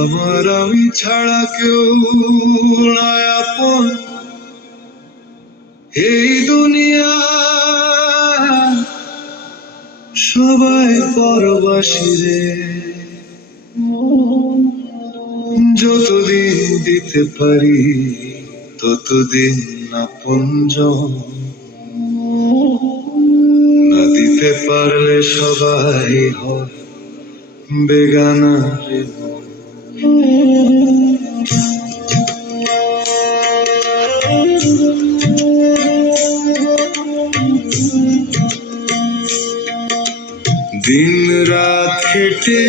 আমার আমি ছাড়া কেউ নয় আপন এই দুনিয়া, সবাই পরবাসী রে। যতদিন দিতে পারি ততদিন আপনজন, না দিতে পারলে সবাই হয় বেগানা রে মন। দিন রাত খেটে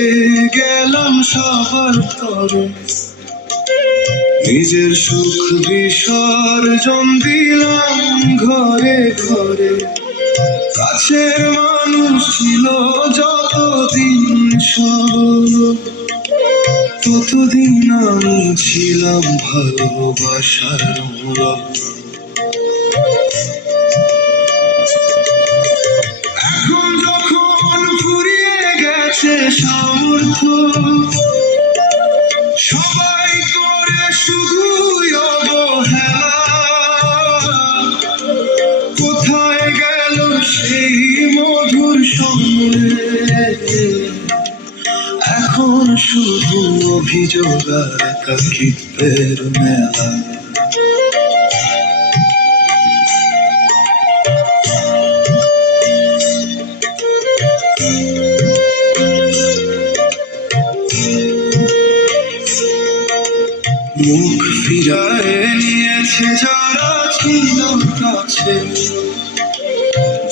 গেলাম সবার তরে, নিজের সুখ বিসর্জন দিলাম ঘরে ঘরে। কাছের মানুষ ছিল যতদিন সরল, ততদিন আমি ছিলাম ভালোবাসার মূলক। এখন যখন ফুরিয়ে গেছে সামর্থ্য, সবাই করে শুধুই অবহেলা। কোথায় গেল সেই মধুর সময়, এখন শুধু অভিযোগ আর একাকিত্বের মেলা। মুখ ফিরায় নিয়েছে যারা ছিল কাছে,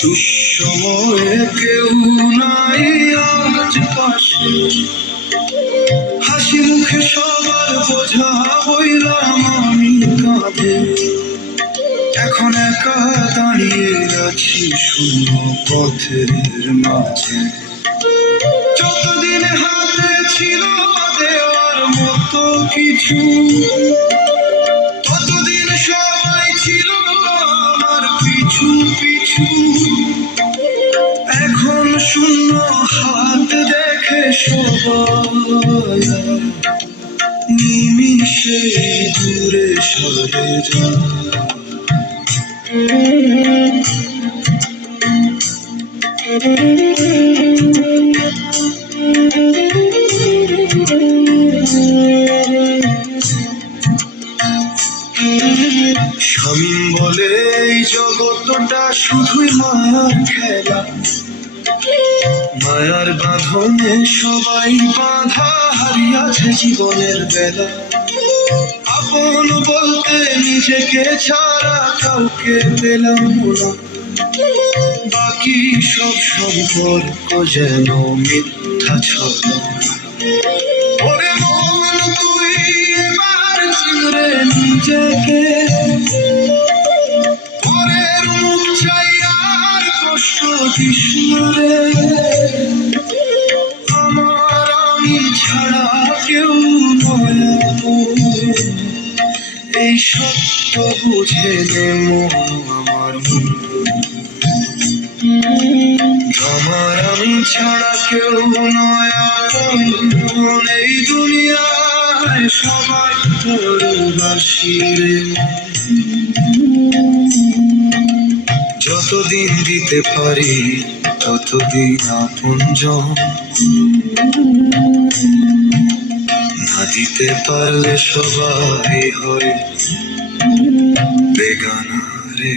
দুঃসময়ে কেউ নাই আজ পাশে। হাসি মুখে সবার বোঝা বইলাম আমি কাঁধে, এখন একা দাঁড়িয়ে আছি শূন্য পথের মাঝে। যতদিন হাতে ছিল দেওয়ার মতো কিছু, ততদিন সবাই ছিল আমার পিছু পিছু। এখন শূন্য হাত দেখে সবাই নিমিষে দূরে সরে যায়। শামীম বলে এই জগৎটা শুধুই মায়ার খেলা, মায়ার বাঁধনে সবাই বাঁধা, হারিয়াছে জীবনের বেলা। আপন বলতে নিজেকে ছাড়া কাউকে পেলাম না, বাকি সব সম্পর্ক যেন মিথ্যা ছলা। ওরে মন তুই এবার চিনরে নিজেকে, পরের মুখ চাই আর কষ্ট দিস না রে। আমার আমি ছাড়া কেউ নয় আপন, এই সত্য বুঝে নে মন আমার মন। আমার আমি ছাড়া কেউ নয় আপন এই দুনিয়ায়, সবাই পরবাসী রে। যতদিন দিতে পারি ততদিন আপনজন, না দিতে পারলে সবাই হয় বেগানা রে।